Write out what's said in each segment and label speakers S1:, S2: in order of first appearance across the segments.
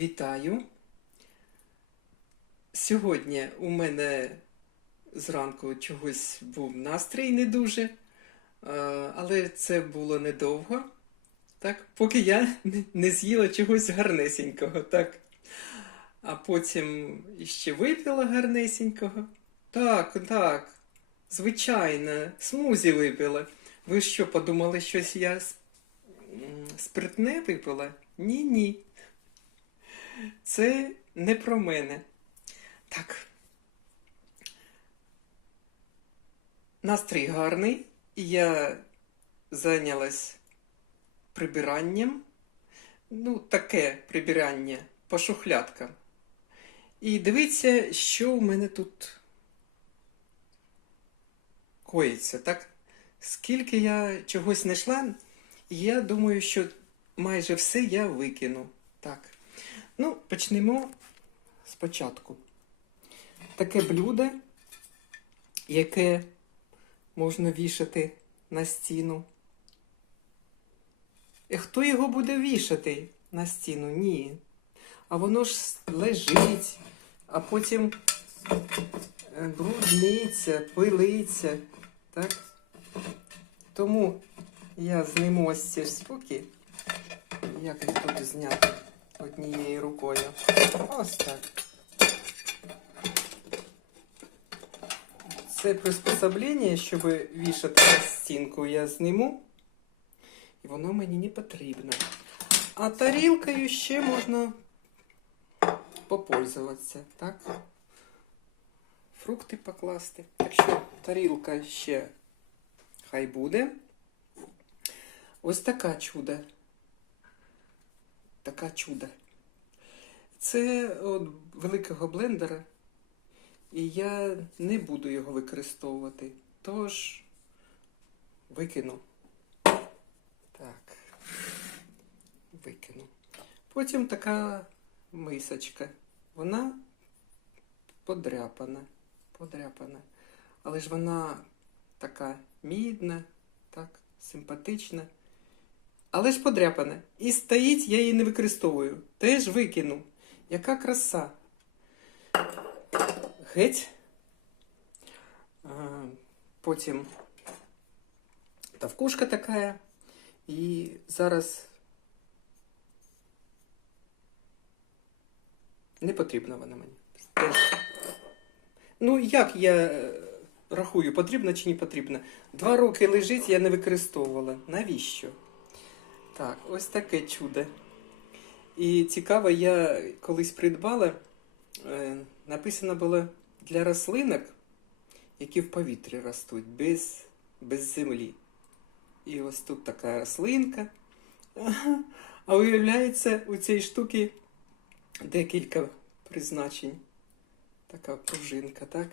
S1: Вітаю. Сьогодні у мене зранку чогось був настрій не дуже, е, але це було недовго, так, поки я не- з'їла чогось гарнесенького, так. А потім іще випила гарнесенького. Так, так, звичайно, смузі випила. Ви що, подумали, щось я спиртне випила? Ні, ні. Це не про мене. Так. Настрій гарний. Я зайнялась прибиранням. Ну, таке прибирання по шухлядкам. І дивіться, що у мене тут коїться, так? Скільки я чогось знайшла, я думаю, що майже все я викину. Так. Ну, почнемо спочатку. Таке блюдо, яке можна вішати на стіну. І хто його буде вішати на стіну? Ні. А воно ж лежить, а потім е, брудниться, пилиться. Так? Тому я зніму ось ці штуки. Як їх тут зняти однією рукою? Ось так. Це приспособлення, щоб вішати на стінку, я зніму. І воно мені не потрібно. А тарілкою ще можна попользуватися, так? Фрукти покласти. Так тарілка ще хай буде. Ось така чудо. Така чудо. Це от великого блендера, і я не буду його використовувати. Тож викину. Так. Викину. Потім така мисочка. Вона подряпана. Подряпана. Але ж вона така мідна, так, симпатична. Але ж подряпана. І стоїть, я її не використовую. Теж викину. Яка краса. Геть. А, потім тавкушка така. І зараз не потрібна вона мені. Теж. Ну, як я е, рахую, потрібна чи не потрібна? Два роки лежить, я не використовувала. Навіщо? Так, ось таке чудо. І цікаво, я колись придбала, е, написано було для рослинок, які в повітрі ростуть, без, без землі. І ось тут така рослинка. А виявляється, у цій штуки декілька призначень. Така пружинка, так?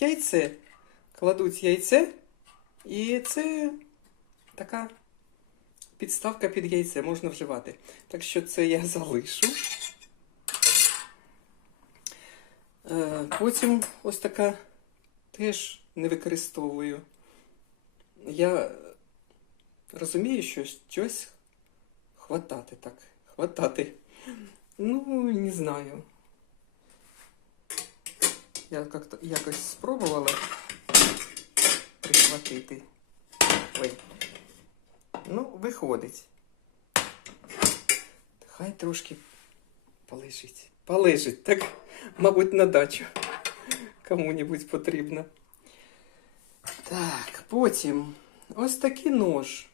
S1: Яйце. Кладуть яйце, і це така підставка під яйце можна вживати. Так що це я залишу. Е, Потім ось така теж не використовую. Я розумію, що щось хватати так. Хватати. Ну, не знаю. Я як-то якось спробувала прихватити. Ой. Ну, виходить. Хай трошки полежить. Полежить, так, мабуть, на дачу. Кому-небудь потрібно. Так, потім ось такий нож.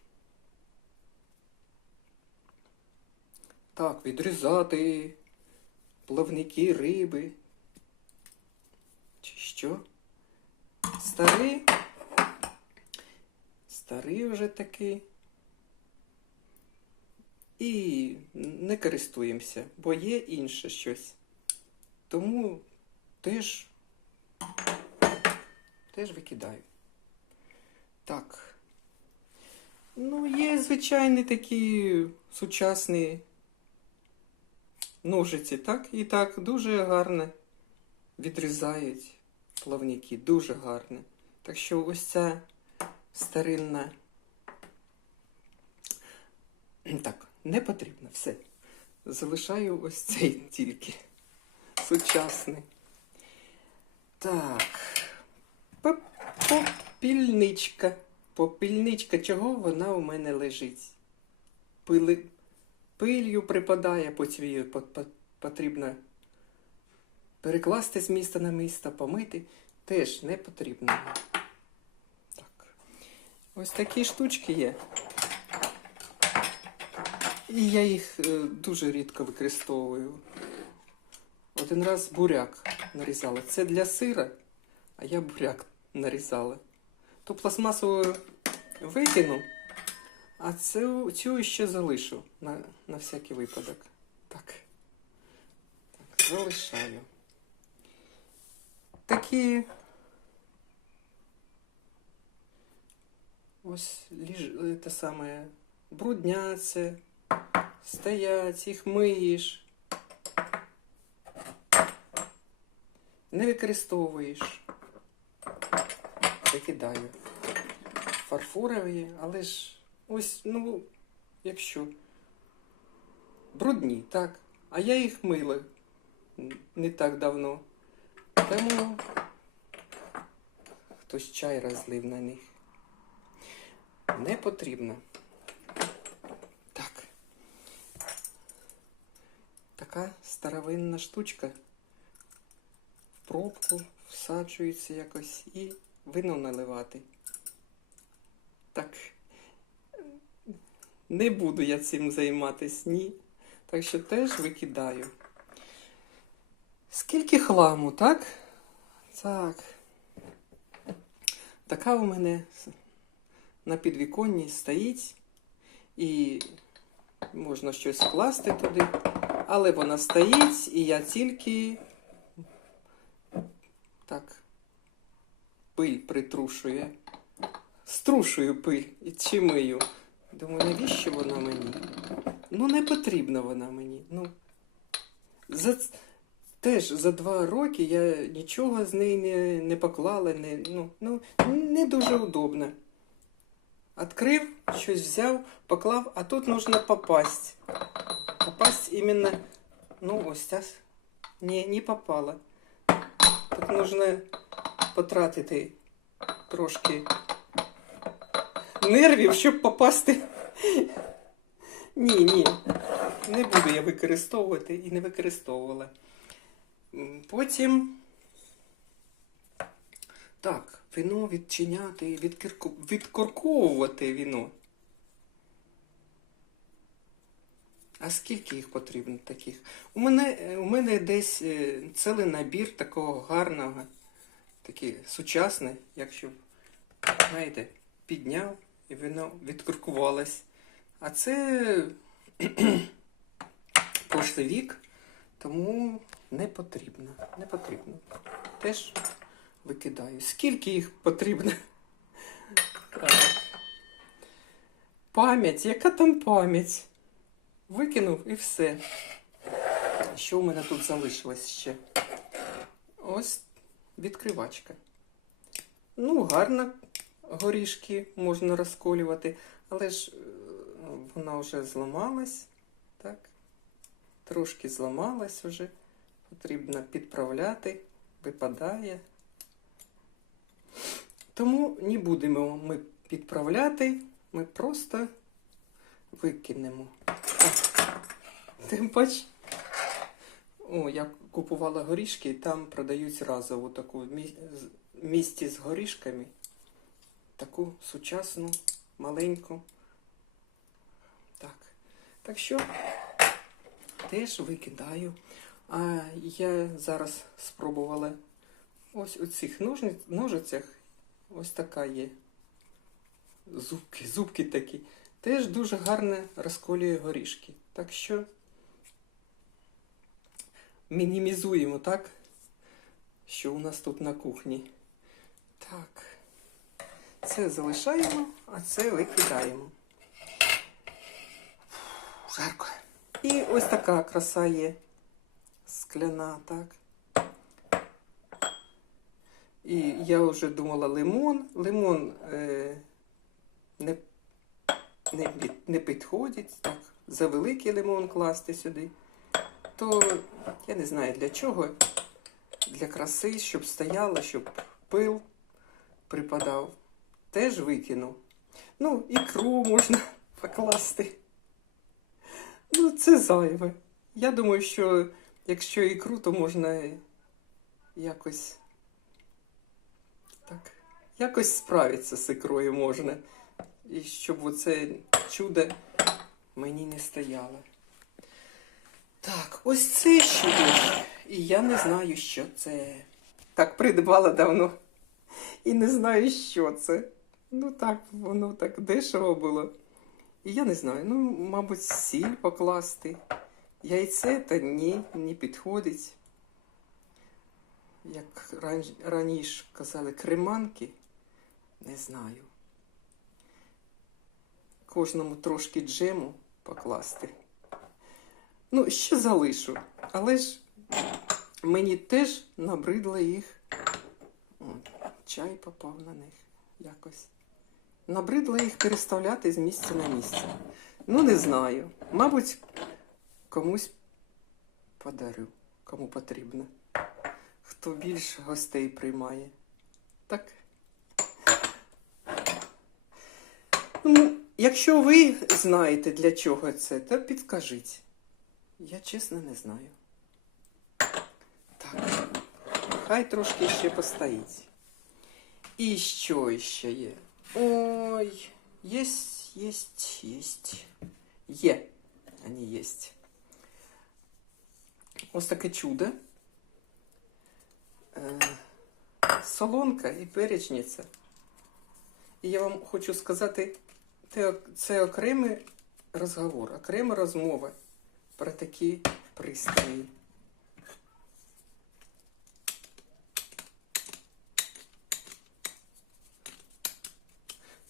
S1: Так, відрізати плавники риби. Чи що? Старий. Старий вже такий. І не користуємося, бо є інше щось. Тому теж, теж викидаю. Так. Ну, є звичайні такі сучасні ножиці, так? І так дуже гарно відрізають плавники, дуже гарно. Так що ось ця старинна. Так, Не потрібно, все. Залишаю ось цей тільки. Сучасний. Так. Попільничка. Попільничка, чого вона у мене лежить? Пили... Пилью припадає, її по- по- потрібно перекласти з міста на місто, помити. Теж не потрібно. Так. Ось такі штучки є. І я їх е, дуже рідко використовую. Один раз буряк нарізала. Це для сира, а я буряк нарізала. Ту пластмасову викину, а цю, цю ще залишу на, на всякий випадок. Так. так. Залишаю. Такі. Ось ліж, е, те саме брудняться, стоять, їх миєш. Не використовуєш. Викидаю. Фарфорові, але ж ось, ну, якщо. Брудні, так. А я їх мила не так давно. Тому хтось чай розлив на них. Не потрібно. Так. Така старовинна штучка. В пробку всаджується якось і вино наливати. Так. Не буду я цим займатись, ні. Так що теж викидаю. Скільки хламу, так? Так. Така у мене на підвіконні стоїть, і можна щось вкласти туди, але вона стоїть, і я тільки так пиль притрушує. Струшую пиль і чи мию. Думаю, навіщо вона мені? Ну, не потрібна вона мені. Ну, за, теж за два роки я нічого з неї не, не поклала, не, ну, ну, не дуже удобно. Открив, щось взяв, поклав, а тут нужно попасть. Попасть именно, ну, ось ця. с- Не, не попала. Тут нужно потратити трошки нервів, щоб попасти. Ні, ні. Не буду я використовувати і не використовувала. М, Потім. Так, вино відчиняти, відкірку... відкорковувати віно. А скільки їх потрібно таких? У мене, у мене десь е, цілий набір такого гарного, такий сучасний, якщо, знаєте, підняв і воно відкуркувалось. А це прошлий вік, тому не потрібно. Не потрібно. Теж викидаю. Скільки їх потрібно? Пам'ять, яка там пам'ять? Викинув і все. Що у мене тут залишилось ще? Ось відкривачка. Ну, гарно горішки можна розколювати, але ж е, вона вже зламалась. Так. Трошки зламалась вже. Потрібно підправляти, випадає. Тому не будемо ми підправляти, ми просто викинемо. Тим пач. О, я купувала горішки, там продають разову таку в місті з горішками. Таку сучасну, маленьку. Так. Так що теж викидаю. А я зараз спробувала ось у цих ножниць, ножицях ось така є. Зубки, зубки такі. Теж дуже гарно розколює горішки. Так що мінімізуємо, так? Що у нас тут на кухні. Так. Це залишаємо, а це викидаємо. Жарко. І ось така краса є. Скляна, так. І я вже думала лимон. Лимон е, не, не, не підходить, так. за великий лимон класти сюди, то я не знаю для чого. Для краси, щоб стояло, щоб пил припадав. Теж викину. Ну, ікру можна покласти. Ну, це зайве. Я думаю, що якщо ікру, то можна якось. Якось справитися з ікрою можна. І щоб оце чудо мені не стояло. Так, ось це є. І я не знаю, що це. Так, придбала давно. І не знаю, що це. Ну так, воно так дешево було. І я не знаю, ну, мабуть, сіль покласти. Яйце та ні, не підходить. Як раніше казали, креманки, не знаю. Кожному трошки джему покласти. Ну, ще залишу. Але ж мені теж набридло їх. От, чай попав на них якось. Набридло їх переставляти з місця на місце. Ну, не знаю. Мабуть, комусь подарю, кому потрібно. Хто більше гостей приймає. Так. Ну, якщо ви знаєте, для чого це, то підкажіть. Я чесно не знаю. Так. Хай трошки ще постоїть. І що ще є? Ой, єсть, єсть, єсть. Є. Вони єсть. Ось таке чудо. Е, солонка і перечниця. І я вам хочу сказати, це окремий розговор, окрема розмова про такі пристрої.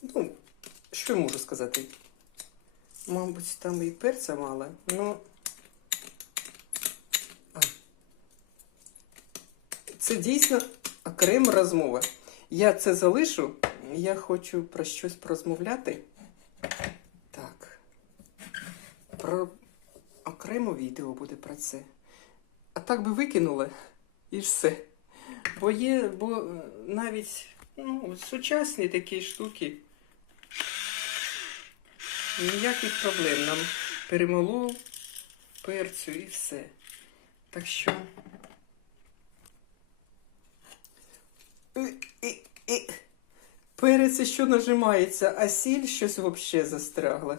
S1: Ну, що я можу сказати? Мабуть, там і перця мало, ну. А. Це дійсно окрема розмова. Я це залишу. Я хочу про щось порозмовляти. Так. Про окремо відео буде про це. А так би викинули і все. Бо є, бо е, навіть ну, сучасні такі штуки. Ніяких проблем. Нам перемолов перцю і все. Так що. Перець що нажимається, а сіль щось взагалі застрягла.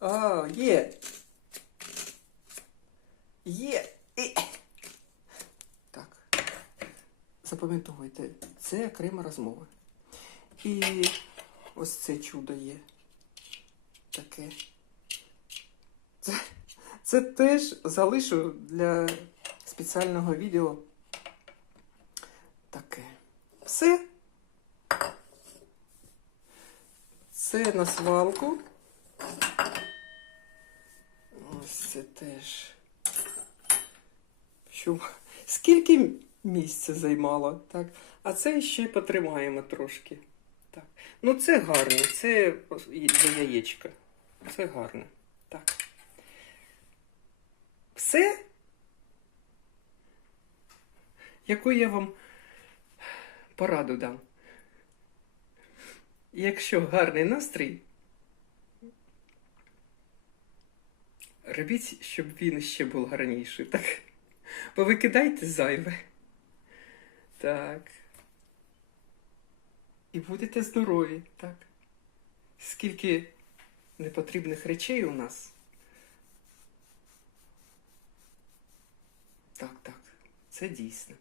S1: А, є. Є. І. Так. Запам'ятовуйте, це окрема розмова. І ось це чудо є. Таке. Це, це теж залишу для спеціального відео. Таке. Все. Це на свалку. Ось це теж. Що, скільки місця займало, так? А це ще потримаємо трошки. Так. Ну, це гарно, це за яєчка. Це гарно. Так. Все? Яку я вам пораду дам? Якщо гарний настрій, робіть, щоб він ще був гарніший, так? Повикидайте зайве. Так. І будете здорові, так? Скільки непотрібних речей у нас. Так, так, це дійсно.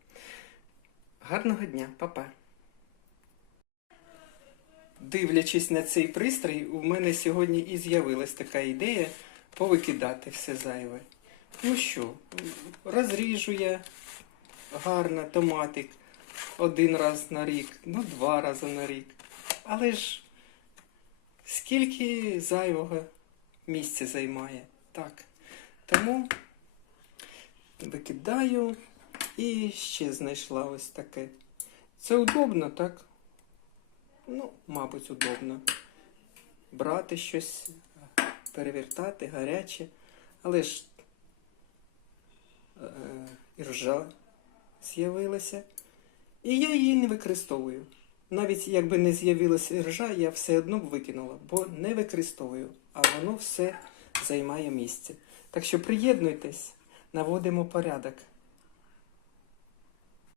S1: Гарного дня, папа. Дивлячись на цей пристрій, у мене сьогодні і з'явилась така ідея повикидати все зайве. Ну що, розріжу я гарно томатик один раз на рік, ну два рази на рік. Але ж скільки зайвого місця займає? Так. Тому викидаю і ще знайшла ось таке. Це удобно, так? Ну, мабуть, удобно. Брати щось перевертати, гаряче. Але ж е, і ржа з'явилася. І я її не використовую. Навіть якби не з'явилася ржа, я все одно б викинула, бо не використовую, а воно все займає місце. Так що приєднуйтесь, наводимо порядок.